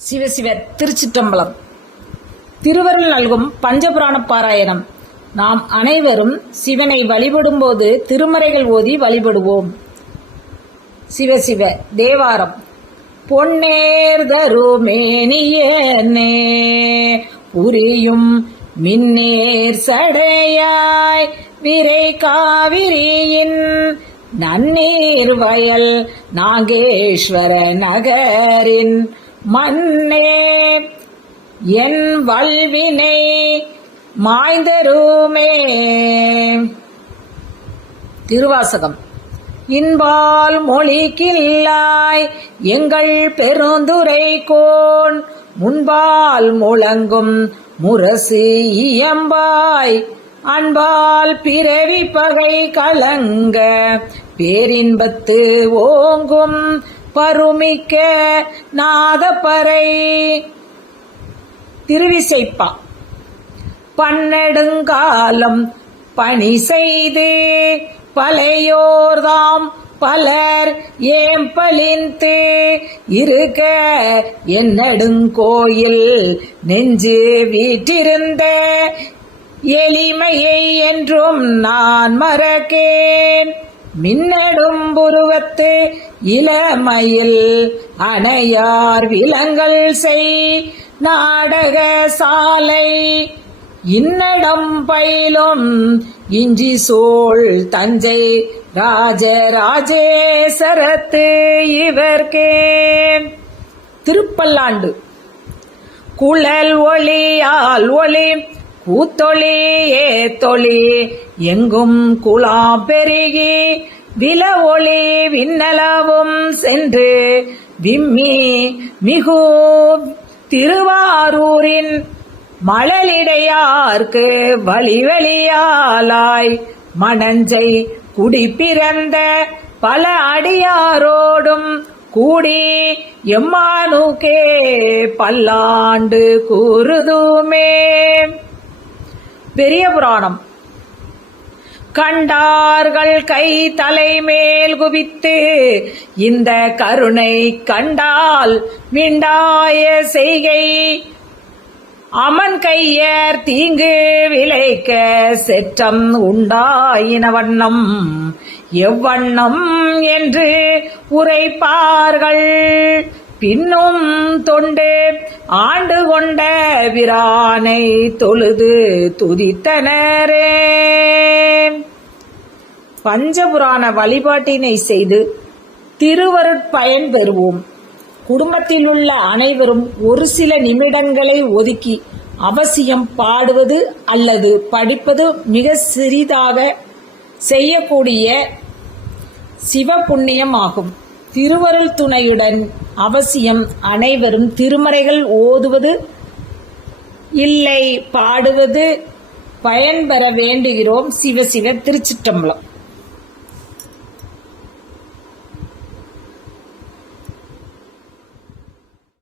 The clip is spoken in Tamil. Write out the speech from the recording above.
சிவசிவ திருச்சிற்றம்பலம். திருவருள் நல்கும் பஞ்சபுராண பாராயணம். நாம் அனைவரும் சிவனை வழிபடும்போது திருமறைகள் ஓதி வழிபடுவோம். சிவசிவ தேவாரம். பொன்னேர் தருமேனியனே புரியும் மின்னேர் சடையாய் விரை காவிரியின் நன்னீர் வயல் நாகேஸ்வர நகரின் மன்னே என் வல்வினை மாய்ந்தருமே. திருவாசகம். இன்பால் மொழிக்கில்லாய் எங்கள் பெருந்துரை கோன் முன்பால் முழங்கும் முரசு இயம்பாய். அன்பால் பிறவி பகை கலங்க பேரின்பத்து ஓங்கும் பருமிக்க நாதப்பறை. திருவிசைப்பா. பன்னெடுங்காலம் பணி செய்து பழையோர்தாம் பலர் ஏம்பலிந்து இருக்க என்னடுங்கோயில் நெஞ்சு வீற்றிருந்த எளிமையை என்றும் நான் மறக்கேன். மின்னடும் புருவத்து இளமையில் அணையார் விலங்கள் செய். நாடக சாலை இன்னடம் பயிலும் இஞ்சி சோழ் தஞ்சை ராஜராஜேசரத்து இவர்கே திருப்பல்லாண்டு. குழல் ஒளியால் ஒளி கூத்தொளி ஏத்தொளி எங்கும் குலா பெருகி வில ஒளி விண்ணளவும் சென்று விம்மி மிகு திருவாரூரின் மழலிடையார்க்கு வழிவழியாலாய் மணஞ்சை குடி பிறந்த பல அடியாரோடும் கூடி எம்மானுக்கே பல்லாண்டு கூறுதுமே. பெரிய புராணம். கண்டார்கள் கை தலைமேல் குவித்து இந்த கருணை கண்டால் மிண்டாய செய்கை. அமன் கையர் தீங்கு விளைக்க செற்றம் உண்டாயின வண்ணம் எவ்வண்ணம் என்று உரைப்பார்கள். பின்னும் தொண்டு ஆண்டு கொண்ட விரானை தொழுது துதித்தனரே. பஞ்சபுராண வழிபாட்டினை செய்து திருவருட்பயன் பெறுவோம். குடும்பத்தில் உள்ள அனைவரும் ஒரு சில நிமிடங்களை ஒதுக்கி அவசியம் பாடுவது அல்லது படிப்பது மிக சிறிதாக செய்யக்கூடிய சிவ புண்ணியம் ஆகும் திருவருள் துணையுடன் அவசியம் அனைவரும் திருமறைகள் ஓதுவது இல்லை பாடுவது பயன்பெற வேண்டுகிறோம். சிவசிவ திருச்சிட்டம்பலம்